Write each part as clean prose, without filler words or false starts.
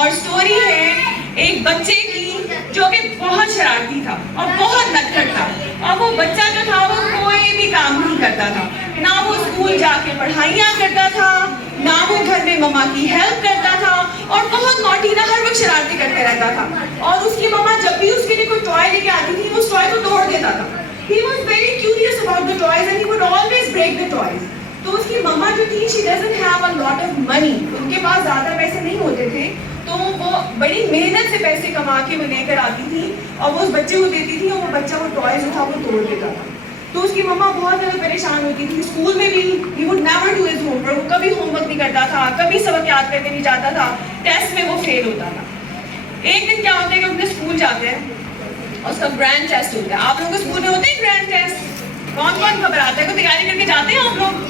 اور سٹوری ہے ایک بچے کی جو کہ بہت شرارتی تھا اور بہت نٹکھٹ تھا. اور وہ بچہ جو تھا وہ کوئی بھی کام نہیں کرتا تھا, نہ وہ اسکول جا کے پڑھائیاں کرتا تھا, نہ وہ گھر میں مما کی ہیلپ کرتا تھا, اور بہت نوٹی تھا, ہر وقت شرارتی کرتے رہتا تھا. اور اس کی مما جب بھی اس کے لیے کوئی ٹوائے لے کے آتی تھی وہ اس ٹوائے کو توڑ دیتا تھا. He was very curious about the toys and he would always break the toys. تو اس کی مما جو تھی she doesn't have a lot of money. ان کے پاس زیادہ پیسے نہیں ہوتے تھے, تو وہ بڑی محنت سے پیسے کما کے وہ لے کر آتی تھی اور وہ اس بچے کو دیتی تھی, اور وہ بچہ وہ ٹوائز جو تھا وہ توڑ دیتا تھا. تو اس کی مما بہت زیادہ پریشان ہوتی تھی. اسکول میں بھی he would never do his homework, وہ کبھی ہوم ورک نہیں کرتا تھا, کبھی سبق یاد کرنے نہیں جاتا تھا, ٹیسٹ میں وہ فیل ہوتا تھا. ایک دن کیا ہوتا ہے کہ اپنے اسکول جاتے ہیں اور اس کا گرینڈ ٹیسٹ ہوتا ہے. آپ لوگوں کے اسکول میں ہوتے ہیں گرینڈ ٹیسٹ؟ کون کون خبر آتا ہے, کوئی تیاری کر کے جاتے ہیں آپ لوگ؟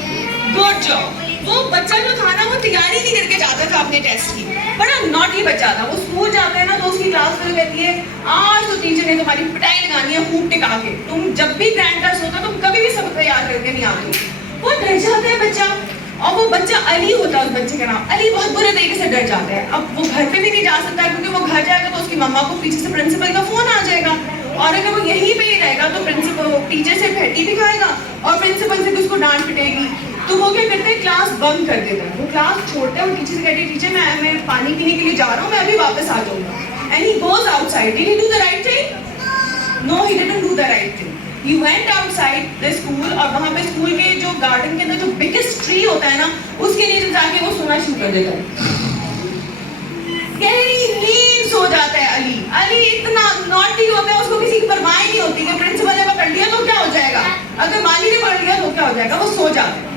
Good job. وہ بچہ جو تھا نا وہ تیاری نہیں کر کے جاتا تھا اپنے ٹیسٹ کی, بڑا ناٹی بچہ تھا. وہ اسکول جاتا ہے نا تو اس کی کلاس میں کہتی ہے آج تو ٹیچر نے تمہاری پٹائی لگانی ہے خوب ٹکا کے, تم جب بھی گرینڈ ٹیسٹ ہوتا تم کبھی بھی سبق یاد کر کے نہیں آتی. وہ ڈر جاتا ہے بچہ, اور وہ بچہ علی ہوتا ہے, اس بچے کا نام علی. بہت برے طریقے سے ڈر جاتا ہے. اب وہ گھر پہ بھی نہیں جا سکتا کیونکہ وہ گھر جائے گا تو اس کی مما کو پیچھے سے پرنسپل کا فون آ جائے گا, اور اگر وہ یہیں پہ ہی رہے گا تو پرنسپل ٹیچر سے پھیٹی بھی کھائے گا اور پرنسپل سے بھی اس کو ڈانٹ پٹے گی. تو وہ کیا کرتے ہیں, کلاس بنک کر دیتا ہے. وہ کلاس چھوڑتا ہے اور ٹیچر سے کہتے ہیں ٹیچر میں پانی پینے کے لیے جا رہا ہوں, میں ابھی واپس آ جاؤں گا. And he goes outside. Did he do the right thing? No, he didn't do the right thing. He went outside the school, اور وہاں پہ اسکول کے جو گارڈن کے اندر جو بگیسٹ ٹری ہوتا ہے نا اس کے نیچے جا کے وہ سونا شروع کر دیتا ہے. گہری نیند سو جاتا ہے علی. علی اتنا ناٹی ہوتا ہے, اس کو کسی کی پرواہ نہیں ہوتی کہ پرنسپل نے پکڑ لیا تو کیا ہو جائے گا, اگر مالی نے پکڑ لیا تو کیا ہو جائے گا, وہ سو جاتا ہے.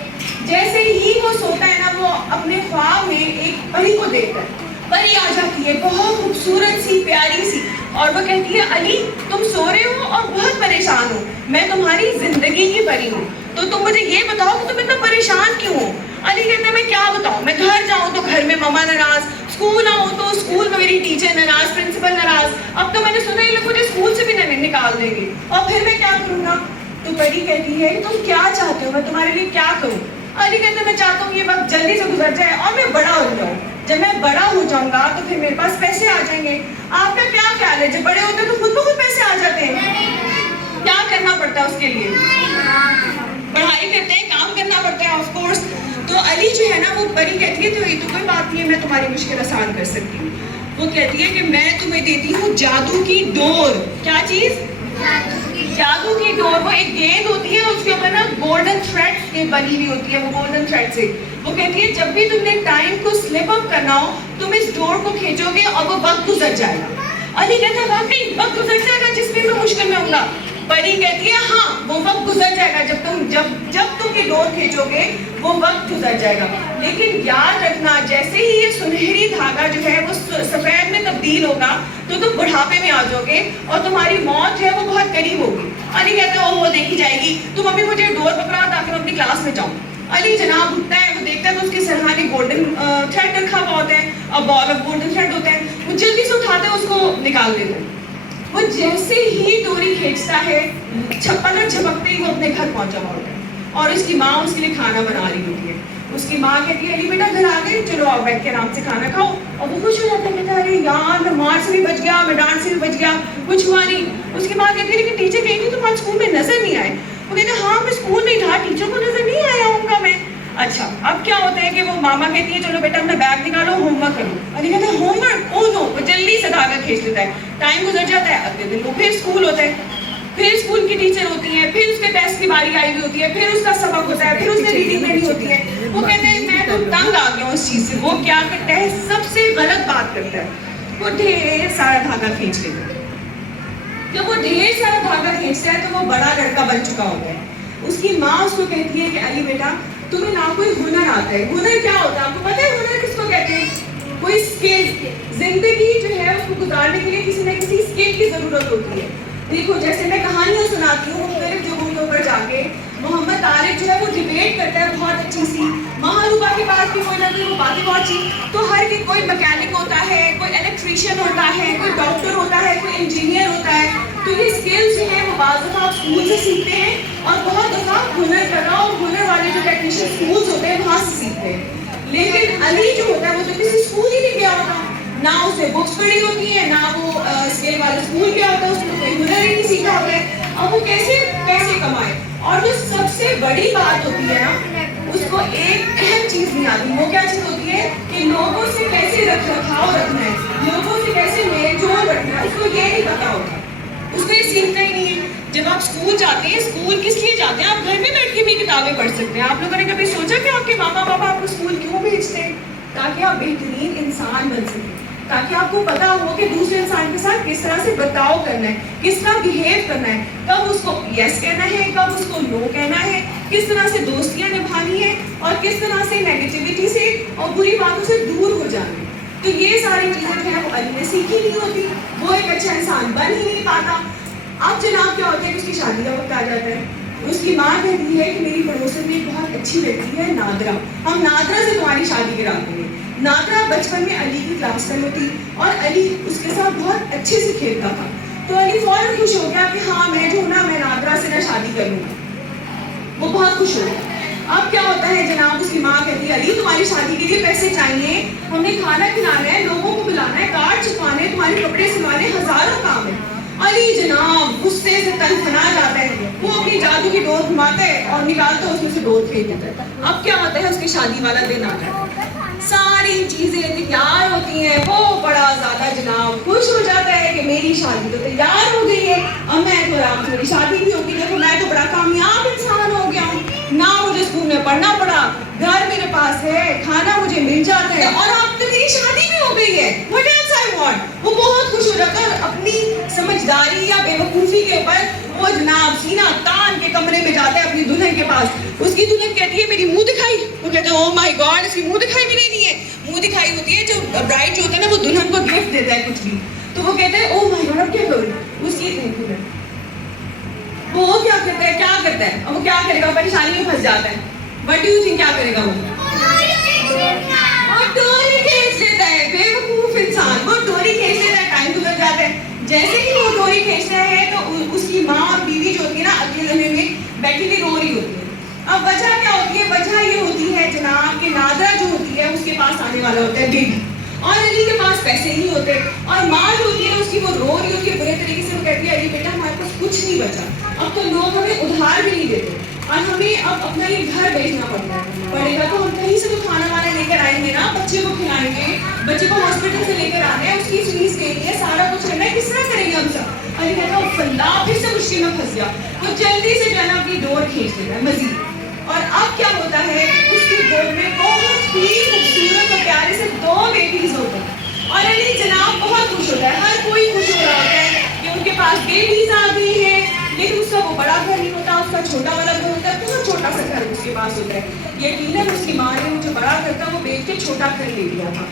جیسے ہی وہ سوتا ہے نا وہ اپنے خواب میں ایک پری کو دیکھتا ہے. پری آ جاتی ہے بہت خوبصورت سی پیاری سی, اور وہ کہتی ہے علی تم سو رہے ہو اور بہت پریشان ہو, میں تمہاری زندگی کی پری ہوں, تو تم مجھے یہ بتاؤ کہ تم اتنا پریشان کیوں ہو. علی کہتے ہیں میں کیا بتاؤں, میں گھر جاؤں تو گھر میں مما ناراض, اسکول آؤں تو اسکول میں میری ٹیچر ناراض, پرنسپل ناراض, اب تو میں نے سنا یہ لوگ مجھے اسکول سے بھی نکال دیں گے, اور پھر میں کیا کروں گا. تو پری کہتی ہے تم کیا چاہتے ہو, میں تمہارے لیے کیا کروں. علی کہتے ہیں میں چاہتا ہوں یہ وقت جلدی سے گزر جائے اور میں بڑا ہو جاؤں. جب میں بڑا ہو جاؤں گا تو پھر میرے پاس پیسے آ جائیں گے. آپ کا کیا خیال ہے, جب بڑے ہوتے ہیں تو خود بخود پیسے آ جاتے ہیں؟ کیا کرنا پڑتا ہے اس کے لیے؟ پڑھائی کرتے ہیں, کام کرنا پڑتا ہے آف کورس. تو علی جو ہے نا وہ پری کہتی ہے تو یہ تو کوئی بات نہیں ہے, میں تمہاری مشکل آسان کر سکتی ہوں. وہ کہتی ہے کہ میں تمہیں دیتی ہوں جادو کی ڈور. کیا چیز؟ جادو کی ڈور. وہ ایک گیند ہوتی ہے, اس کے اوپر نا گولڈن تھریڈ سے بنی ہوئی ہوتی ہے, وہ گولڈن تھریڈ سے. وہ کہتی ہے جب بھی تم نے ٹائم کو سلپ اپ کرنا ہو تم اس ڈور کو کھینچو گے اور وہ وقت گزر جائے گا. علی کہتا ہے واقعی وقت گزر جائے گا جس میں میں مشکل میں ہوں گا. پری کہتی ہے ہاں وہ وقت گزر جائے گا, جب تم یہ ڈور کھینچو گے وہ وقت گزر جائے گا. لیکن یاد رکھنا جیسے ہی یہ سنہری دھاگا جو ہے وہ سفید میں تبدیل ہوگا تو تم بڑھاپے میں آ جاؤ گے اور تمہاری موت جو ہے وہ بہت قریب ہوگی. علی کہتا ہے وہ دیکھی جائے گی, تم ابھی مجھے ڈور پکڑا تاکہ میں اپنی کلاس میں جاؤں. علی جناب اٹھتا ہے, وہ دیکھتا ہے تو اس کے سرحانے گولڈن تھریڈ رکھا ہوا ہوتا ہے اور بال آف گولڈن تھریڈ ہوتا ہے. وہ جلدی سے اٹھاتا ہے, اس کو نکال دیتا ہے. وہ جیسے ہی ڈوری کھینچتا ہے پلک جھپکتے ہی وہ اپنے گھر پہنچا ہوا ہوتا ہے, اور اس کی ماں اس کے لیے کھانا بنا رہی ہوتی ہے. اس کی ماں کہتی ہے علی بیٹا گھر آ گئے, چلو آپ بیٹھ کے آرام سے کھانا کھاؤ. اور وہ خوش ہو جاتا ہے, کہتا ہے ارے یار میں مار سے بھی بچ گیا, میں ڈانٹ سے بھی بچ گیا, کچھ ہوا نہیں. اس کی ماں کہتی ہے لیکن ٹیچر کہیں تم آج اسکول میں نظر نہیں آئے. وہ کہتے ہیں ہاں میں اسکول میں تھا, ٹیچر کو نظر نہیں آیا ہوں گا میں. اچھا اب کیا ہوتا ہے کہ وہ ماما کہتی ہے چلو بیٹا اپنا بیگ نکالو, ہوم ورک کرو. علی کہتا ہے ہوم ورک, او نو. وہ جلدی سے دھاگا کھینچ لیتا ہے, ٹائم گزر جاتا ہے. اگلے دن وہ پھر اسکول ہوتا ہے, پھر اسکول کی ٹیچر ہوتی ہے, پھر اس کے ٹیسٹ کی باری آئی ہوئی ہوتی ہے, پھر اس کا سبق ہوتا ہے, پھر اس نے ریڈنگ کرنی ہوتی ہے. وہ کہتے ہیں میں تو تنگ آ گیا ہوں اس چیز سے. وہ کیا کرتا ہے, سب سے غلط بات کرتا ہے, وہ ڈھیر سارا دھاگا کھینچ لیتا ہے. جب وہ ڈھیر سارا دھاگا کھینچتا ہے تو وہ بڑا لڑکا بن چکا ہوتا ہے. اس کی ماں اس کو کہتی ہے کہ علی بیٹا تمہیں نہ کوئی ہنر آتا ہے. ہنر کیا ہوتا ہے آپ کو پتہ ہے؟ ہنر کس کو کہتے ہیں؟ کوئی اسکل. زندگی جو ہے اس کو گزارنے کے لیے کسی نہ کسی اسکل کی ضرورت ہوتی ہے. دیکھو جیسے میں کہانیاں سناتی ہوں مختلف جگہوں کے اوپر جا کے, محمد طارق جو ہے وہ ڈبیٹ کرتا ہے بہت اچھی سی, مہاروبا کے پاس بھی کوئی نہ کوئی وہ باتیں بہت اچھی. تو ہر کوئی میکینک ہوتا ہے, کوئی الیکٹریشین ہوتا ہے, کوئی ڈاکٹر ہوتا ہے, کوئی انجینئر ہوتا ہے. تو یہ اسکلز جو ہے وہ بعض دفعہ آپ اسکول سے سیکھتے ہیں اور بہت دفعہ ہنر کرنا اور ہنر والے جو ٹیکنیشین اسکولز ہوتے ہیں وہاں سے سیکھتے ہیں. لیکن علی جو ہوتا ہے وہ تو کسی اسکول ہی نہیں گیا ہوتا, ना उसने बुक्स पढ़ी होती है, ना वो स्केल वाला स्कूल गया होता है, उसने कोई हुनर ही नहीं सीखा होता है। अब वो कैसे पैसे कमाए? और जो सबसे बड़ी बात होती है ना, उसको एक अहम चीज नहीं आती। वो क्या चीज होती है कि लोगों से कैसे रख रखाव रखना है, लोगों से कैसे मेल जोल रखना है, उसको ये नहीं पता होता, उसको ये सीखना ही नहीं है। जब आप स्कूल जाते हैं, स्कूल किस लिए जाते हैं? आप घर में बैठ के भी किताबें पढ़ सकते हैं। आप लोगों ने कभी सोचा कि आपके मामा पापा आपको स्कूल क्यों भेजते हैं? ताकि आप बेहतरीन इंसान बन सकें, ताकि आपको पता हो कि दूसरे इंसान के साथ किस तरह से बर्ताव करना है, किस तरह बिहेव करना है, कब उसको यस कहना है, कब उसको नो कहना है, किस तरह से दोस्तियां निभानी है और किस तरह से नेगेटिविटी से और बुरी बातों से दूर हो जाना है। तो ये सारी चीजें जो है वो अली ने सीखी नहीं होती, वो एक अच्छा इंसान बन ही नहीं पाता। अब जनाब क्या होता है कि उसकी शादी का वक्त आ जाता है, उसकी माँ कहती है कि मेरी पड़ोसन में एक बहुत अच्छी लड़की है नादरा, हम नादरा से तुम्हारी शादी करा देंगे। नादरा बचपन में अली की क्लास फेलो थी और अली उसके साथ बहुत अच्छे से खेलता था, तो अली फौरन खुश हो गया कि हाँ मैं जो ना मैं नादरा से ना शादी करूँगा, वो बहुत खुश हो गया। अब क्या होता है जनाब, उसकी माँ कहती है अली तुम्हारी शादी के लिए पैसे चाहिए, हमें खाना खिलाना है, लोगों को बुलाना है, कार्ड छपवाने हैं, तुम्हारे कपड़े सिलवाने, हजारों काम है। अली जनाब गुस्से से तनफना जाता है, वो अपनी जादू की डोर घुमाता है और निकालता है उसमें से डोर फेंक देता है। अब क्या होता है, उसकी शादी वाला दिन आता है, सारी चीजें तैयार होती हैं, वो बड़ा ज्यादा जनाब खुश हो जाता है कि मेरी शादी तो तैयार हो गई है, अब मैं तो आराम से मेरी शादी भी होगी, देखो मैं तो बड़ा कामयाब इंसान हो गया हूँ, ना मुझे स्कूल में पढ़ना पड़ा, घर मेरे पास है, खाना मुझे मिल जाता है और अब तो मेरी शादी भी हो गई है। What else I want? वो बहुत खुश हो जाता है और अपनी समझदारी या बेवकूफ़ी के ऊपर वो जनाब सीना तान के कमरे में जाता है अपनी दुल्हन के पास। उसकी दुल्हन कहती है मेरी मुंह दिखाई, वो कहते हैं ओह माय गॉड इसकी मुंह दिखाई भी नहीं है। मुंह दिखाई होती है जो ब्राइड जो होता है ना, वो दुल्हन को गिफ्ट देता है कुछ भी, तो वो कहते हैं ओह माय गॉड अब क्या करूँ, उसकी वो क्या करता है, अब वो क्या करेगा, परेशानी में फंस जाता है। व्हाट डू यू थिंक क्या करेगा वो डोरी खींच लेता है, बेवकूफ इंसान, वो डोरी खींच लेता है, टाइम गुजर जाता है। जैसे ही वो डोरी खींचता है तो उसकी माँ और बीवी जो होती है ना अगले लम्हे में बैठी हुई रो रही होती है। अब वजह क्या होती है, वजह ये होती है जनाब कि नादरा जो होती है उसके पास आने वाला होता है बेबी और अली के पास पैसे नहीं होते और माँ जो होती है उसकी वो रो रही होती है बुरे तरीके से, वो कहती है अली बेटा हमारे पास कुछ नहीं बचा, अब तो लोग हमें उधार भी नहीं देते और हमें अब अपना ये घर बेचना पड़ेगा, तो हम कहीं से तो खाना वाना लेकर आएंगे ना, बच्चे को खिलाएंगे, बच्चे को हॉस्पिटल से लेकर आना है, उसकी फीस देनी है, सारा कुछ करना है, किस तरह करेंगे हम सब। अली कहता है फल्लाह फिर से मुश्किल में फंस गया, वो जल्दी से जाना अपनी डोर खींच लेता है मजीद। और अब क्या होता है, उसकी गोद में बहुत ही खूबसूरत और प्यारे से 2 बेबीज होते हैं और अली जनाब बहुत खुश होता है, हर कोई खुश हो रहा होता है कि उनके पास बेबीज आ गई है, लेकिन उसका वो बड़ा घर नहीं होता, उसका छोटा वाला घर होता है, बहुत छोटा सा घर उसके पास होता है। यकीनन उसकी माँ ने मुझे बड़ा घर था वो बेच के छोटा घर ले लिया था।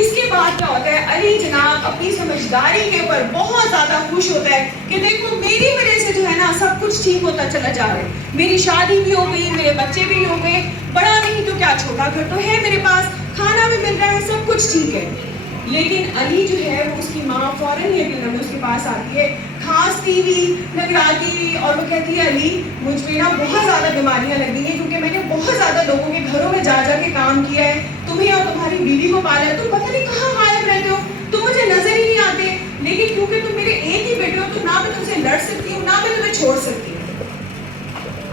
इसके बाद क्या होता है, अली जनाब अपनी समझदारी के ऊपर बहुत ज्यादा खुश होता है कि देखो मेरी वजह से जो है ना सब कुछ ठीक होता चला जा रहा है, मेरी शादी भी हो गई, मेरे बच्चे भी हो गए, बड़ा नहीं तो क्या छोटा घर तो है मेरे पास, खाना भी मिल रहा है, सब कुछ ठीक है। लेकिन अली जो है वो उसकी माँ फौरन यकीनन उसके पास आती है, खांसती हुई, नगराती हुई और वो कहती है अली मुझ पे ना बहुत ज़्यादा बीमारियाँ लग गई हैं क्योंकि मैंने बहुत ज़्यादा लोगों के घरों में जा के काम किया है, तुम्हें और तुम्हारी बीवी को पाला है, तुम पता नहीं कहाँ गायब रहते हो, तुम मुझे नजर ही नहीं आते, लेकिन क्योंकि तुम मेरे एक ही बेटे हो तो ना मैं तुमसे लड़ सकती हूँ ना मैं तुम्हें छोड़ सकती हूँ।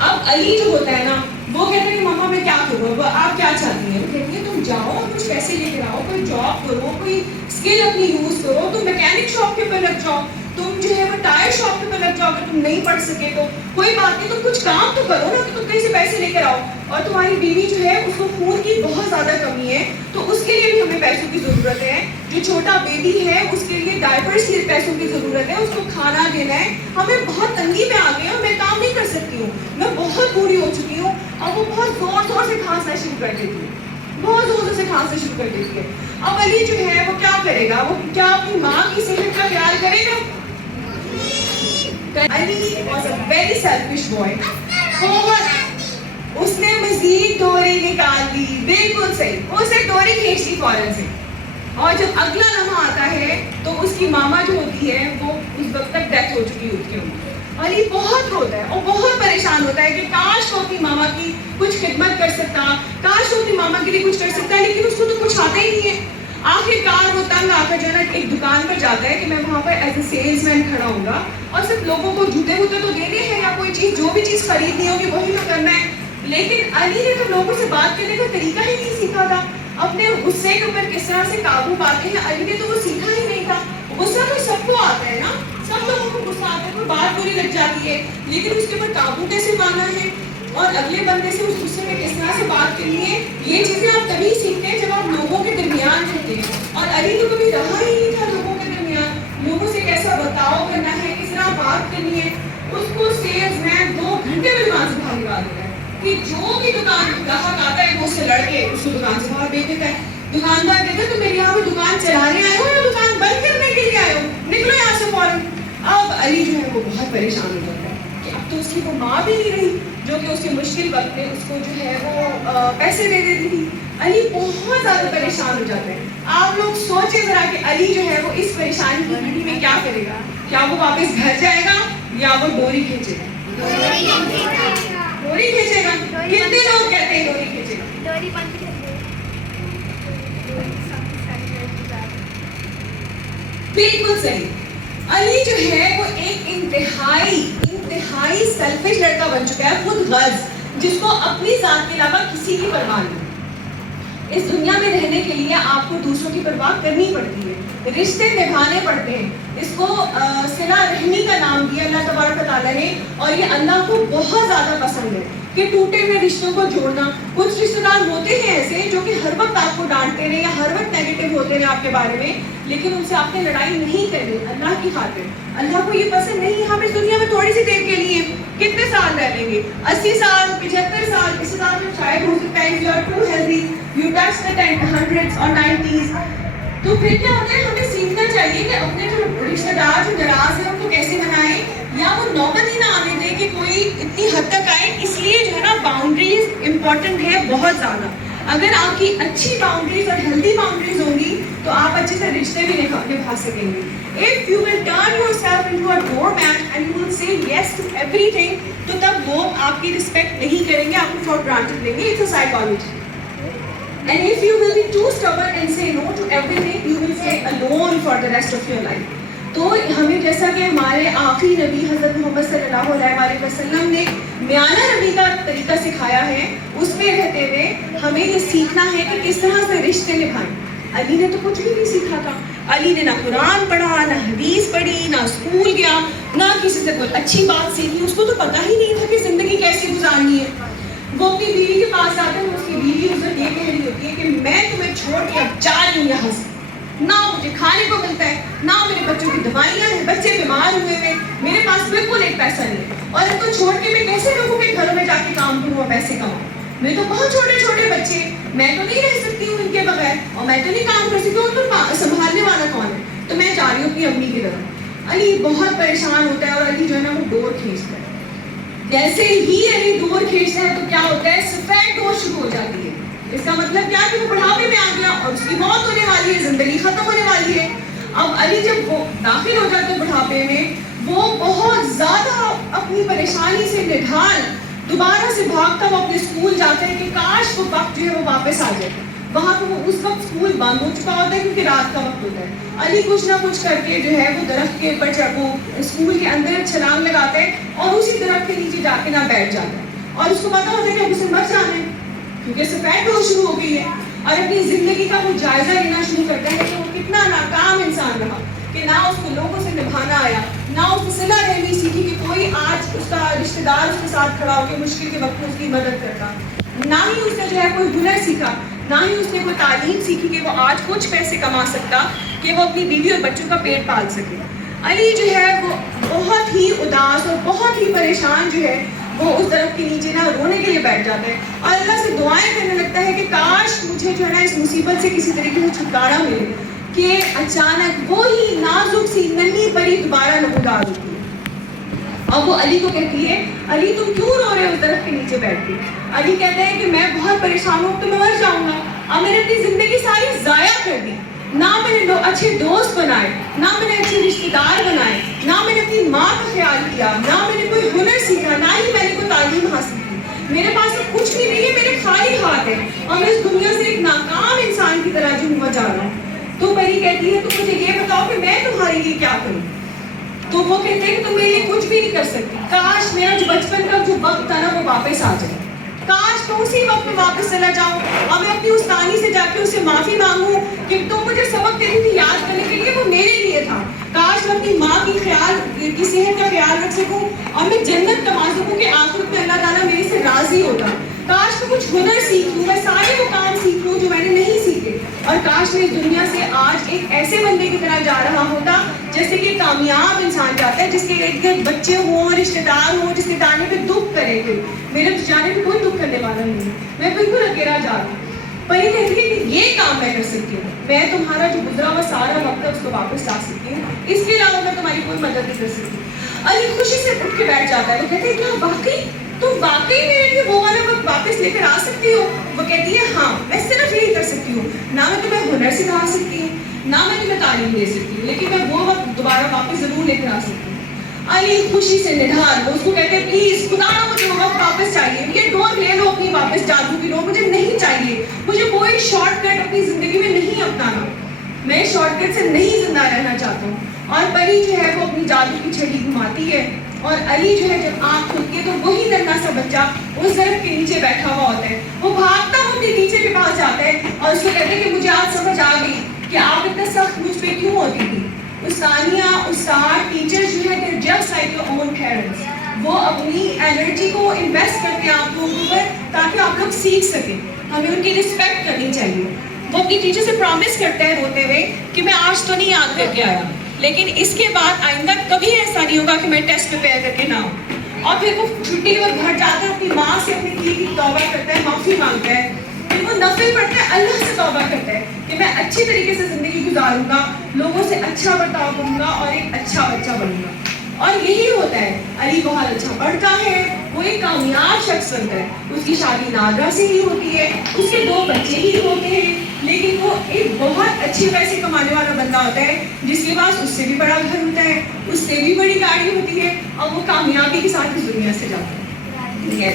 अब अली जो होता है ना वो कहता है कि मम्मा मैं क्या करूँ, आप क्या चाहती हैं? वो कहती है तुम जाओ कुछ पैसे लेकर आओ, कोई जॉब करो, कोई स्किल अपनी यूज करो, तुम मैकेनिक शॉप के ऊपर लग जाओ, तुम जो है वो टायर शॉप के ऊपर लग जाओ, अगर तुम नहीं पढ़ सके तो कोई बात नहीं, तुम कुछ काम तो करो ना, तो तुम कहीं से पैसे लेकर आओ। और तुम्हारी बीवी जो है उसको खून की बहुत ज़्यादा कमी है तो उसके लिए भी हमें पैसों की ज़रूरत है, जो छोटा बेबी है उसके लिए डायपर्स के पैसों की ज़रूरत है, उसको खाना देना है, हमें बहुत तंगी में आ गए हैं, मैं काम नहीं कर सकती हूँ, मैं बहुत बूढ़ी हो चुकी हूँ। और वो बहुत ज़ोर से खांसना शुरू कर देती है, बहुत ज़ोर से खांसना शुरू कर देती है। अब अली जो है वो क्या करेगा, वो क्या अपनी माँ की सेहत का ख्याल करेगा? Ali was a very selfish boy. उसने मजीद डोरी निकाल दी, बिल्कुल सही, उसे डोरी खींच दी फौरन से। और जब अगला लम्हा आता है तो उसकी मामा जो होती है वो उस वक्त तक डेथ हो चुकी होती है। अली बहुत रोता है और बहुत परेशान होता है कि काश वो अपनी मामा की कुछ खिदमत कर सकता, काश वो अपनी मामा के लिए कुछ कर सकता, लेकिन उसको तो कुछ आता ही नहीं है। आखिरकार वो तंग आकर जो है ना एक दुकान पर जाता है कि मैं वहाँ पर एज ए सेल्स मैन खड़ा हूँगा और सिर्फ लोगों को जूते वूते तो देने हैं या कोई चीज़ जो भी चीज़ खरीदनी होगी वही तो करना है। लेकिन अली ने तो लोगों से बात करने का तरीका ही नहीं सीखा था। अपने गुस्से के ऊपर किस तरह से काबू पाते हैं, अली ने तो वो सीखा ही नहीं था। गुस्सा तो सबको आता है ना, सब लोगों को गुस्सा आता है, कोई बात बुरी लग जाती है, लेकिन उसके ऊपर काबू कैसे पाना है और अगले बंदे से उस गुस्से में किस तरह से बात करनी है, ये चीज़ें आप तभी सीखते हैं जब आप लोगों के दरमियान रहते हैं। और अली तो कभी रहा ही नहीं था लोगों के दरमियान, लोगों से कैसा बर्ताव करना है, किस तरह बात करनी है। उसको सेल्समैन 2 घंटे में दुकान से बाहर निकाल देता है कि जो भी दुकान ग्राहक आता है वो उससे लड़के उसको दुकान से बाहर भेज देता है। दुकानदार कहते हैं तो मेरे यहाँ पे दुकान चलाने आए हो या दुकान बंद करने के लिए आए हो, निकलो यहाँ से फौरन। अब अली जो है वो बहुत परेशान हो जाता है कि अब तो उसकी वो माँ भी नहीं रही जो कि उसके मुश्किल वक्त में उसको जो है वो पैसे दे देती थी। अली बहुत ज़्यादा परेशान हो जाता है। आप लोग सोचे जरा कि अली जो है वो इस परेशानी की घड़ी में क्या करेगा, क्या वो वापस घर जाएगा या वो डोरी खींचेगा? डोरी खींचेगा। कितने लोग कहते हैं डोरी खींचेगा? बिल्कुल सही। अली जो है वो एक इंतहाई सेल्फिश लड़का बन चुका है, खुद गर्ज, जिसको अपनी जात के अलावा किसी की परवाह नहीं। इस दुनिया में रहने के लिए आपको दूसरों की परवाह करनी पड़ती है, रिश्ते निभाने पड़ते हैं। इसको सिला रहमी का नाम दिया अल्लाह तबारक व तआला ने, और ये अल्लाह को बहुत ज़्यादा पसंद है कि टूटे हुए रिश्तों को जोड़ना। कुछ रिश्तेदार होते हैं ऐसे जो कि हर वक्त आपको डांटते रहे या हर वक्त नेगेटिव होते रहे आपके बारे में, लेकिन उनसे आपने लड़ाई नहीं करनी अल्लाह की खातिर। अल्लाह को ये पसंद नहीं। हम इस दुनिया में थोड़ी सी देर के लिए कितने साल रह लेंगे, 80 साल, 75 साल, इस साल में शायद हो सकता है you are too healthy, you touch the 100s और 90s। तो फिर क्या होता है, हमें सीखना चाहिए कि अपने जो रिश्तेदार जो नाराज है उनको कैसे मनाएं, या वो नौबत ही ना आने दें कि कोई इतनी हद तक आए। इसलिए जो है ना बाउंड्रीज इंपॉर्टेंट है बहुत ज़्यादा। अगर आपकी अच्छी बाउंड्रीज और हेल्दी बाउंड्रीज होंगी तो आप अच्छे से रिश्ते भी निभा सकेंगे। If you will turn yourself into a doormat and you will say yes to everything, तो तब लोग आपकी रिस्पेक्ट नहीं करेंगे, आपको फॉर ग्रांटेड लेंगे। It's a psychology. And if you will be too stubborn and say no to everything, you will stay alone for the rest of your life. तो हमें जैसा कि हमारे आखिरी नबी हज़रत मोहम्मद सल्लल्लाहु अलैहि वसल्लम ने म्याना रवि का तरीका सिखाया है, उसमें रहते हुए हमें ये सीखना है कि किस तरह से रिश्ते निभाएं। अली ने तो कुछ भी नहीं सीखा था। अली ने ना कुरान पढ़ा, ना हदीस पढ़ी, ना स्कूल गया, ना किसी से कोई अच्छी बात सीखी। उसको तो पता ही नहीं था कि ज़िंदगी कैसे गुजारनी है। वो अपनी बीवी के पास आते हैं, उसकी बीवी उसे ये कह रही होती है कि मैं तुम्हें छोड़ के अब जा रही हूँ यहाँ से, ना मुझे खाने को मिलता है, ना मेरे बच्चों की दवाइयाँ हैं, बच्चे बीमार हुए हैं, मेरे पास बिल्कुल एक पैसा नहीं है, और इनको छोड़ के मैं कैसे लोगों के घरों में जाके काम करूँ और पैसे कमाऊँ? मेरे तो बहुत छोटे छोटे बच्चे, मैं तो नहीं रह सकती हूँ इनके बगैर, और मैं तो नहीं काम कर सकती हूँ, उनको संभालने वाला कौन है? तो मैं जा रही हूँ अपनी अम्मी की तरफ। अली बहुत परेशान होता है और अली जो है ना वो डोर खींचता है। जैसे ही अली डोर खींचता है तो क्या होता है, सफेद डोर शुरू हो जाती है। इसका मतलब क्या कि वो बुढ़ापे में आ गया और उसकी मौत होने वाली है, जिंदगी खत्म होने वाली है। अब अली जब वो दाखिल हो जाते हैं बुढ़ापे में, वो बहुत ज्यादा अपनी परेशानी से निढाल दोबारा से भागता वो अपने स्कूल जाते हैं कि काश वो वक्त जो है वो वापस आ जाए। वहाँ पे वो उस वक्त स्कूल बंद हो चुका होता है क्योंकि रात का वक्त होता है। अली कुछ ना कुछ करके जो है वो दरख्त के ऊपर वो स्कूल के अंदर छलांग लगाते हैं और उसी दरख्त के नीचे जाके ना बैठ जाता है, और उसको पता होता है कि अब उसे मर जाना है क्योंकि सफेद डोर शुरू हो गई है। और अपनी जिंदगी का वो जायजा लेना शुरू करता है कि वो कितना नाकाम इंसान रहा, कि ना उसको लोगों से निभाना आया, ना उसने सिला रहमी सीखी कि कोई आज उसका रिश्तेदार उसके साथ खड़ा होकर मुश्किल के वक्त में उसकी मदद करता, ना ही उसने जो है कोई हुनर सीखा, ना ही उसने कोई तालीम सीखी कि वो आज कुछ पैसे कमा सकता कि वो अपनी बीवी और बच्चों का पेट पाल सके। अली जो है वो बहुत ही उदास और बहुत ही परेशान जो है वो उस दरख्त के नीचे ना रोने के लिए बैठ जाता है और अल्लाह से दुआएं करने लगता है कि काश मुझे जो है ना इस मुसीबत से किसी तरीके से छुटकारा मिले। कि अचानक वो ही नाजुक सी नन्ही परी दोबारा नमूदार होती है और वो अली को कहती है, अली तुम क्यों रो रहे हो उस दरख्त के नीचे बैठ के? अली कहते हैं कि मैं बहुत परेशान हूँ, तो मैं मर जाऊंगा। अब मैंने अपनी जिंदगी सारी जाया कर दी, ना मैंने अच्छे दोस्त बनाए, ना मैंने अच्छे रिश्तेदार बनाए, ना मैंने अपनी माँ का ख्याल किया, ना मैंने कोई हुनर सीखा, ना ही मैंने कोई तालीम हासिल की। मेरे पास अब कुछ भी नहीं है, मेरे खाली हाथ है और मैं इस दुनिया से एक नाकाम इंसान की तरह जो हुआ जा रहा हूँ। कहती है तुम मुझे ये बताओ कि मैं तुम्हारे लिए क्या करूं? तो वो कहते हैं कि तुम मेरे लिए कुछ भी नहीं कर सकती। काश मेरा जो बचपन का जो वक्त था ना वो वापस आ जाए, काश तो उसी वक्त में वापस चला जाऊं और मैं अपनी उस नानी से जाके उससे माफी मांगूं कि तुम मुझे सबक देती थी याद करने के लिए, वो मेरे लिए था। काश मैं अपनी माँ की सेहत का ख्याल रख सकूं और मैं जन्नत कमा सकूं कि आखिरत में अल्लाह ताला मेरे से राजी होता। काश मैं कुछ हुनर सीख लूं, मैं सारे वो काम सीख लूं जो मैंने नहीं सीखे, और काश मैं इस दुनिया से आज एक ऐसे बंदे की तरह जा रहा होता जैसे कि कामयाब इंसान जाता है, जिसके इर्द गिर्द बच्चे हों, रिश्तेदार हों, जिसके जाने पे दुख करे थे। मेरे तो जाने पे कोई दुख करने वाला नहीं है, मैं बिल्कुल अकेला जा रहा हूँ। पर ये कहती है कि ये काम मैं कर सकती हूँ, मैं तुम्हारा जो गुजरा हुआ सारा वक्त है उसको वापस ला सकती हूँ, इसके अलावा मैं तुम्हारी कोई मदद नहीं कर सकती। अली खुशी से उठ के बैठ जाता है। वो कहते हैं क्या वाकई तुम वाकई मेरे लिए वो वाला वक्त वापस लेकर आ सकती हो? वो कहती है हाँ, मैं सिर्फ यही कर सकती हूँ, ना मैं तुम्हें हुनर सिखा सकती हूँ, ना मैं तुम्हें तालीम दे सकती हूँ, लेकिन मैं वो वक्त दोबारा वापस जरूर लेकर आ सकती हूँ। अली खुशी से निढाल, वो उसको कहते हैं प्लीज खुदा ना मुझे वो वक्त वापस चाहिए, ये डोर ले लो अपनी वापस जादू की डोर, मुझे नहीं चाहिए, मुझे कोई शॉर्टकट अपनी जिंदगी में नहीं अपनाना, मैं शॉर्टकट से नहीं जिंदा रहना चाहता हूँ। और परी जो है वो अपनी जादू की छड़ी घुमाती है और अली जो है जब आँख खुलती है तो वही नन्हा सा बच्चा उस दरख्त के नीचे बैठा हुआ होता है। वो भागता हुआ अपने टीचर के पास जाता है और उसको कहते हैं कि मुझे आज समझ आ गई कि आप इतना सख्त मुझ पे क्यों होती थी। उस्तानिया, उस्ताद, टीचर जो है they're just like your own parents, वो अपनी एनर्जी को इन्वेस्ट करते हैं आप लोगों पर ताकि आप लोग सीख सकें, हमें उनकी रिस्पेक्ट करनी चाहिए। वो अपनी टीचर से प्रॉमिस करते हैं रोते हुए कि मैं आज तो नहीं याद करके आया, लेकिन इसके बाद आइंदा कभी ऐसा नहीं होगा कि मैं टेस्ट प्रिपेयर करके ना आऊँ। और फिर वो छुट्टी के बाद घर जाकर अपनी माँ से अपनी की तौबा करता है, माफ़ी मांगता है, फिर वो नफिल पढ़ता है, अल्लाह से तौबा करता है कि मैं अच्छी तरीके से ज़िंदगी गुजारूंगा, लोगों से अच्छा बर्ताव करूंगा और एक अच्छा बच्चा बनूंगा। और यही होता है, अली बहुत अच्छा पढ़ता है, वो एक कामयाब शख्स बनता है, उसकी शादी नादरा से ही होती है, उसके 2 बच्चे ही होते हैं, लेकिन वो एक बहुत अच्छे पैसे कमाने वाला बंदा होता है जिसके पास उससे भी बड़ा घर होता है, उससे भी बड़ी गाड़ी होती है और वो कामयाबी के साथ इस दुनिया से जाता है। ठीक है।